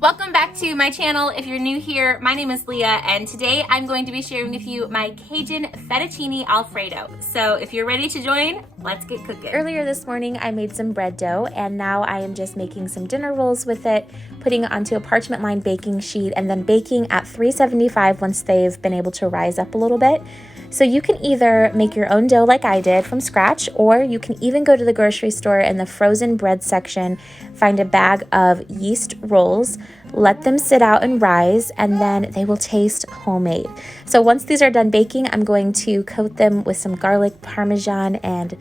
Welcome back to my channel. If you're new here, my name is Leah, and today I'm going to be sharing with you my Cajun Fettuccine Alfredo. So if you're ready to join, let's get cooking. Earlier this morning, I made some bread dough, and now I am just making some dinner rolls with it, putting it onto a parchment lined baking sheet, and then baking at 375 once they've been able to rise up a little bit. So you can either make your own dough like I did from scratch, or you can even go to the grocery store in the frozen bread section, find a bag of yeast rolls, let them sit out and rise, and then they will taste homemade. So once these are done baking, I'm going to coat them with some garlic, Parmesan, and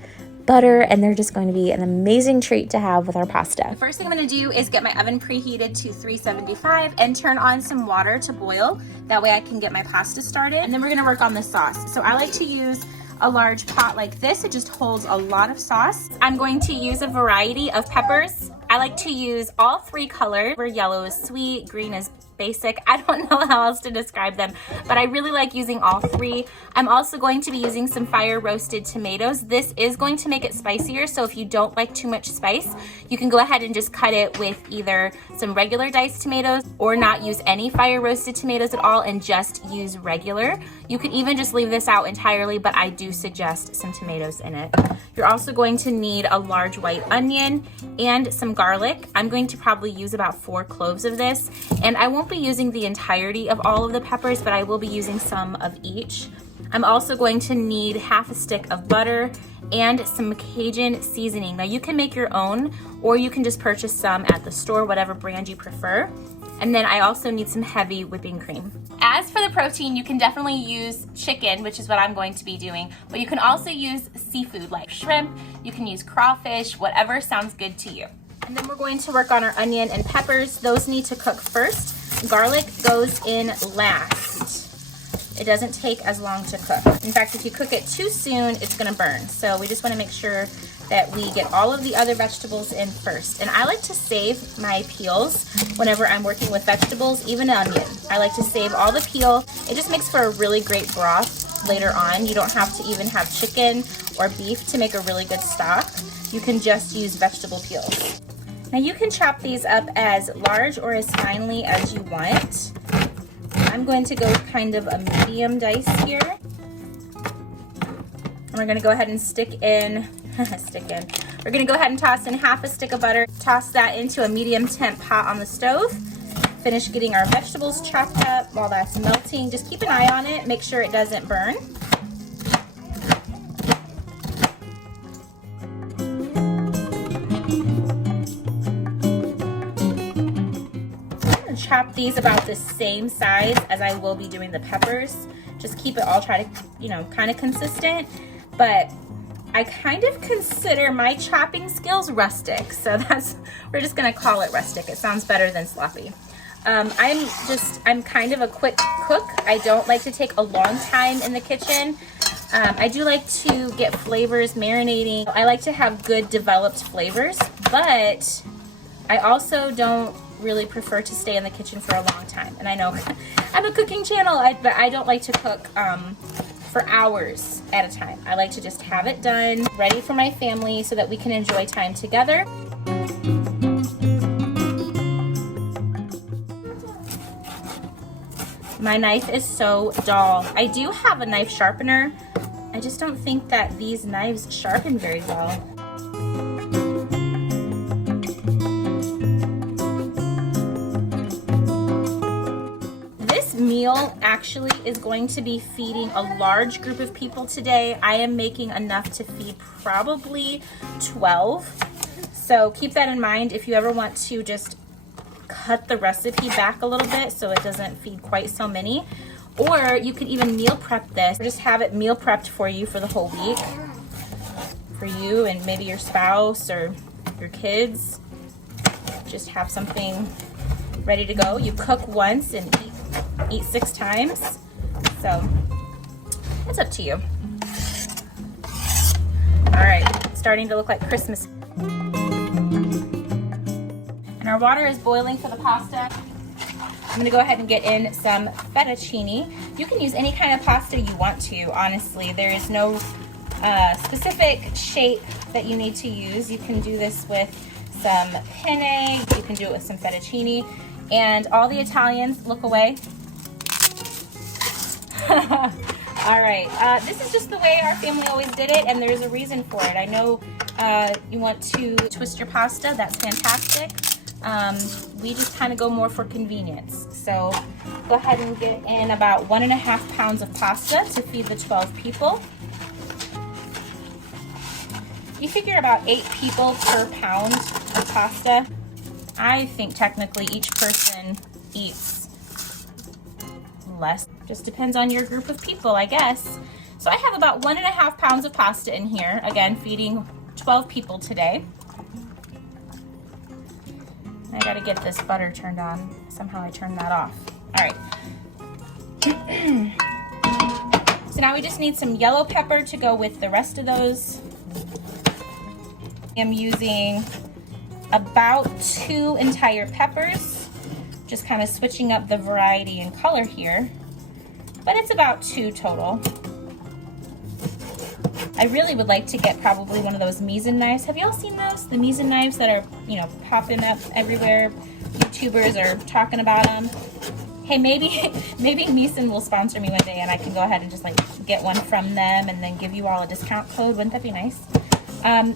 butter, and they're just going to be an amazing treat to have with our pasta. The first thing I'm going to do is get my oven preheated to 375 and turn on some water to boil. That way I can get my pasta started, and then we're going to work on the sauce. So I like to use a large pot like this. It just holds a lot of sauce. I'm going to use a variety of peppers. I like to use all three colors, where yellow is sweet, green is basic. I don't know how else to describe them, but I really like using all three. I'm also going to be using some fire roasted tomatoes. This is going to make it spicier, so if you don't like too much spice, you can go ahead and just cut it with either some regular diced tomatoes or not use any fire roasted tomatoes at all and just use regular. You could even just leave this out entirely, but I do suggest some tomatoes in it. You're also going to need a large white onion and some garlic. I'm going to probably use about 4 cloves of this, and I won't be using the entirety of all of the peppers, but I will be using some of each. I'm also going to need half a stick of butter and some Cajun seasoning. Now you can make your own, or you can just purchase some at the store, whatever brand you prefer. And then I also need some heavy whipping cream. As for the protein, you can definitely use chicken, which is what I'm going to be doing, but you can also use seafood like shrimp, you can use crawfish, whatever sounds good to you. And then we're going to work on our onion and peppers. Those need to cook first. Garlic goes in last. It doesn't take as long to cook. In fact, if you cook it too soon, it's gonna burn. So we just wanna make sure that we get all of the other vegetables in first. And I like to save my peels whenever I'm working with vegetables, even onion. I like to save all the peel. It just makes for a really great broth later on. You don't have to even have chicken or beef to make a really good stock. You can just use vegetable peels. Now you can chop these up as large or as finely as you want. I'm going to go with kind of a medium dice here. And we're gonna go ahead and stick in. We're gonna go ahead and toss in half a stick of butter. Toss that into a medium temp pot on the stove. Finish getting our vegetables chopped up while that's melting. Just keep an eye on it, make sure it doesn't burn. Chop these about the same size as I will be doing the peppers. Just keep it all, try to, kind of consistent. But I kind of consider my chopping skills rustic. So we're just gonna call it rustic. It sounds better than sloppy. I'm kind of a quick cook. I don't like to take a long time in the kitchen. I do like to get flavors marinating. I like to have good developed flavors, but I also don't really prefer to stay in the kitchen for a long time. And I know I'm a cooking channel, but I don't like to cook for hours at a time. I like to just have it done, ready for my family so that we can enjoy time together. My knife is so dull. I do have a knife sharpener. I just don't think that these knives sharpen very well. Meal actually is going to be feeding a large group of people today. I am making enough to feed probably 12. So keep that in mind if you ever want to just cut the recipe back a little bit so it doesn't feed quite so many. Or you could even meal prep this, or just have it meal prepped for you for the whole week. For you and maybe your spouse or your kids. Just have something ready to go. You cook once and eat 6 times. So it's up to you. All right, it's starting to look like Christmas. And our water is boiling for the pasta. I'm gonna go ahead and get in some fettuccine. You can use any kind of pasta you want to, honestly. There is no specific shape that you need to use. You can do this with some penne, you can do it with some fettuccine. And all the Italians, look away. All right, this is just the way our family always did it, and there's a reason for it. I know you want to twist your pasta, that's fantastic. We just kind of go more for convenience. So go ahead and get in about 1.5 pounds of pasta to feed the 12 people. You figure about 8 people per pound of pasta. I think technically each person eats less. Just depends on your group of people, I guess. So I have about 1.5 pounds of pasta in here. Again, feeding 12 people today. I gotta get this butter turned on. Somehow I turned that off. All right. So now we just need some yellow pepper to go with the rest of those. I'm using about 2 entire peppers, just kind of switching up the variety and color here, but it's about 2 total. I really would like to get probably one of those Misen knives. Have y'all seen those? The Misen knives that are, you know, popping up everywhere. YouTubers are talking about them. Hey, maybe Misen will sponsor me one day and I can go ahead and just like get one from them and then give you all a discount code. Wouldn't that be nice?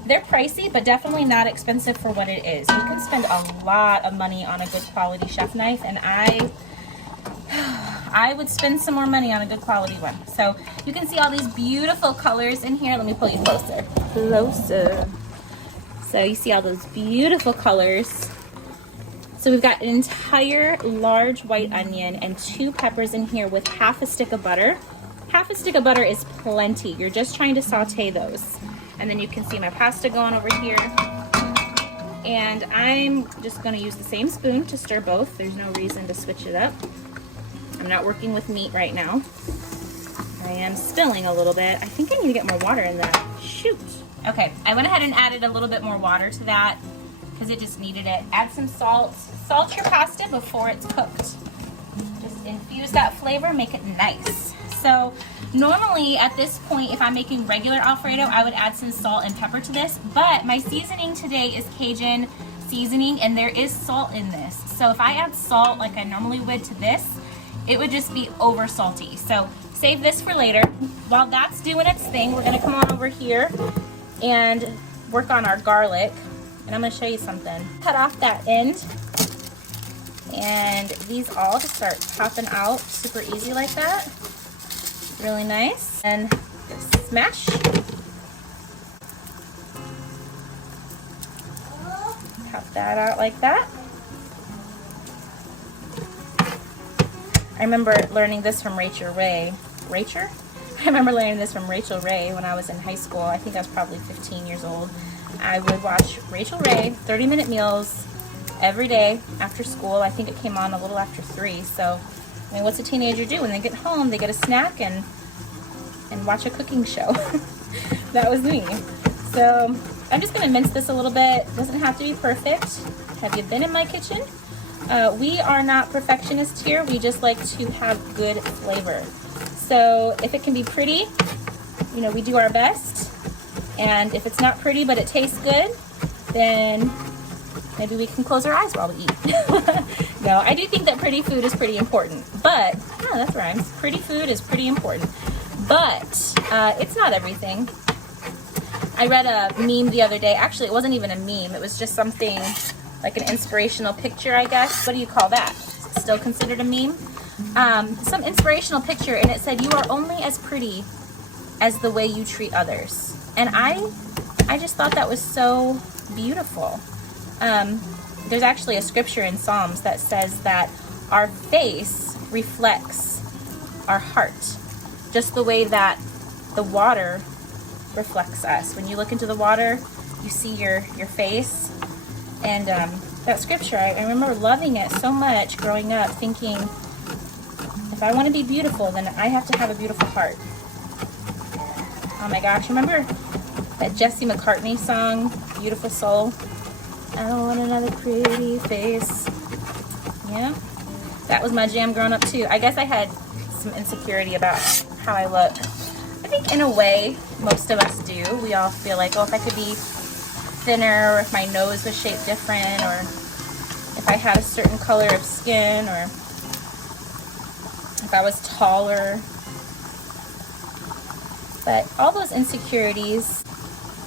They're pricey, but definitely not expensive for what it is. You can spend a lot of money on a good quality chef knife, and I would spend some more money on a good quality one. So you can see all these beautiful colors in here. Let me pull you closer. Closer. So you see all those beautiful colors. So we've got an entire large white onion and 2 peppers in here with half a stick of butter. Half a stick of butter is plenty. You're just trying to saute those. And then you can see my pasta going over here. And I'm just gonna use the same spoon to stir both. There's no reason to switch it up. I'm not working with meat right now. I am spilling a little bit. I think I need to get more water in that. Shoot. Okay, I went ahead and added a little bit more water to that because it just needed it. Add some salt. Salt your pasta before it's cooked. Just infuse that flavor, make it nice. So normally at this point, if I'm making regular Alfredo, I would add some salt and pepper to this, but my seasoning today is Cajun seasoning and there is salt in this. So if I add salt like I normally would to this, it would just be over salty. So save this for later. While that's doing its thing, we're gonna come on over here and work on our garlic. And I'm gonna show you something. Cut off that end, and these all just start popping out super easy like that. Really nice. And just smash. Pop that out like that. I remember learning this from Rachel Ray. Rachel? I remember learning this from Rachel Ray when I was in high school. I think I was probably 15 years old. I would watch Rachel Ray 30-minute meals every day after school. I think it came on a little after 3. So, I mean, what's a teenager do when they get home? They get a snack and watch a cooking show. That was me. So I'm just gonna mince this a little bit. It doesn't have to be perfect. Have you been in my kitchen? We are not perfectionists here. We just like to have good flavor. So if it can be pretty, you know, we do our best. And if it's not pretty but it tastes good, then maybe we can close our eyes while we eat. No, I do think that pretty food is pretty important. But, oh, that rhymes. Pretty food is pretty important. But it's not everything. I read a meme the other day. Actually, it wasn't even a meme. It was just something like an inspirational picture, I guess. What do you call that? Is it still considered a meme? Some inspirational picture, and it said, "You are only as pretty as the way you treat others." And I just thought that was so beautiful. There's actually a scripture in Psalms that says that our face reflects our heart, just the way that the water reflects us. When you look into the water, you see your face. And that scripture, I remember loving it so much growing up, thinking, if I want to be beautiful, then I have to have a beautiful heart. Oh my gosh, remember that Jesse McCartney song, Beautiful Soul? I don't want another pretty face. Yeah, that was my jam growing up too. I guess I had some insecurity about how I look. I think in a way, most of us do. We all feel like, oh, if I could be thinner, or if my nose was shaped different, or if I had a certain color of skin or if I was taller. But all those insecurities,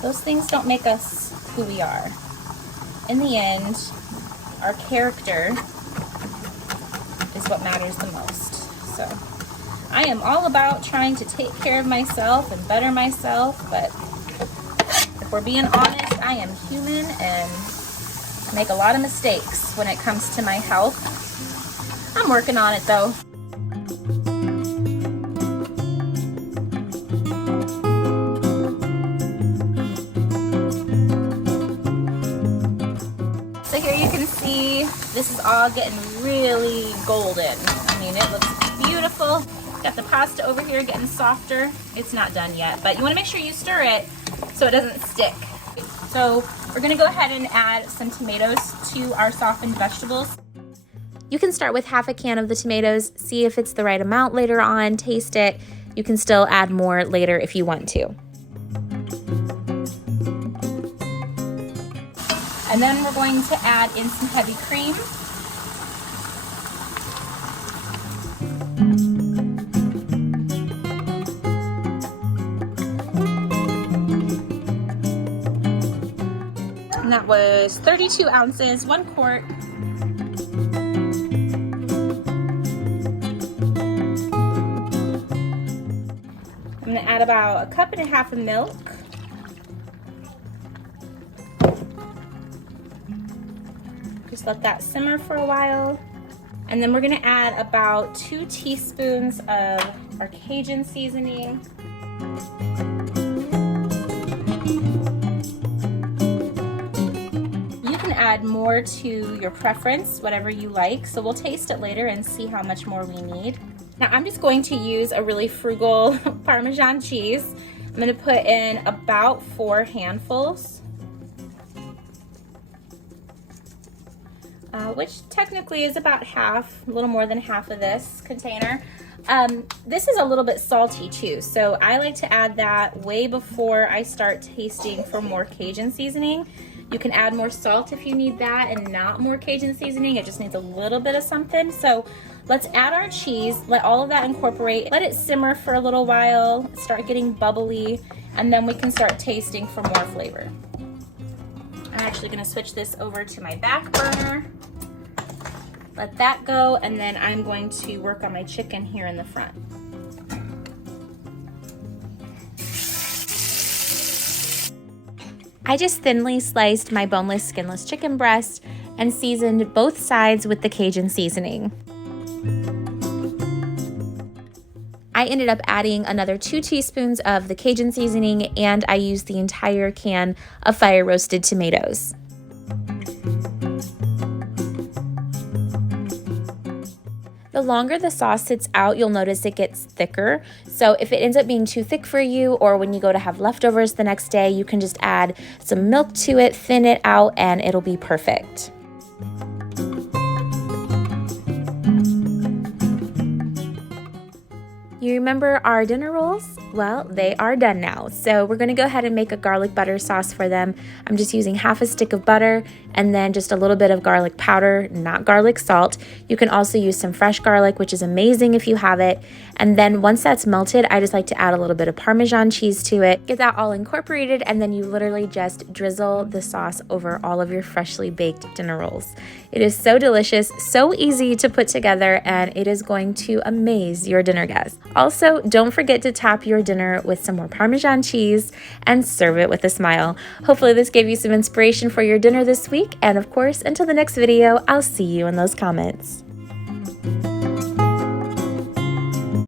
those things don't make us who we are. In the end, our character is what matters the most. So I am all about trying to take care of myself and better myself, but if we're being honest, I am human and make a lot of mistakes when it comes to my health. I'm working on it though. So here you can see this is all getting really golden. I mean, it looks beautiful. Got the pasta over here getting softer. It's not done yet, but you want to make sure you stir it so it doesn't stick. So we're gonna go ahead and add some tomatoes to our softened vegetables. You can start with half a can of the tomatoes, see if it's the right amount later on, taste it. You can still add more later if you want to. And then we're going to add in some heavy cream. And that was 32 ounces, 1 quart. I'm gonna add about 1.5 cups of milk. Just let that simmer for a while. And then we're gonna add about 2 teaspoons of our Cajun seasoning. You can add more to your preference, whatever you like. So we'll taste it later and see how much more we need. Now I'm just going to use a really frugal Parmesan cheese. I'm gonna put in about 4 handfuls. Which technically is about half, a little more than half of this container. This is a little bit salty too, so I like to add that way before I start tasting for more Cajun seasoning. You can add more salt if you need that and not more Cajun seasoning. It just needs a little bit of something. So let's add our cheese, let all of that incorporate, let it simmer for a little while, start getting bubbly, and then we can start tasting for more flavor. I'm actually gonna switch this over to my back burner. Let that go, and then I'm going to work on my chicken here in the front. I just thinly sliced my boneless, skinless chicken breast and seasoned both sides with the Cajun seasoning. I ended up adding another 2 teaspoons of the Cajun seasoning, and I used the entire can of fire roasted tomatoes. The longer the sauce sits out, you'll notice it gets thicker. So if it ends up being too thick for you, or when you go to have leftovers the next day, you can just add some milk to it, thin it out, and it'll be perfect. You remember our dinner rolls? Well, they are done now. So we're gonna go ahead and make a garlic butter sauce for them. I'm just using half a stick of butter and then just a little bit of garlic powder, not garlic salt. You can also use some fresh garlic, which is amazing if you have it. And then once that's melted, I just like to add a little bit of Parmesan cheese to it. Get that all incorporated, and then you literally just drizzle the sauce over all of your freshly baked dinner rolls. It is so delicious, so easy to put together, and it is going to amaze your dinner guests. Also, don't forget to top your dinner with some more Parmesan cheese and serve it with a smile. Hopefully this gave you some inspiration for your dinner this week, and of course, until the next video, I'll see you in those comments.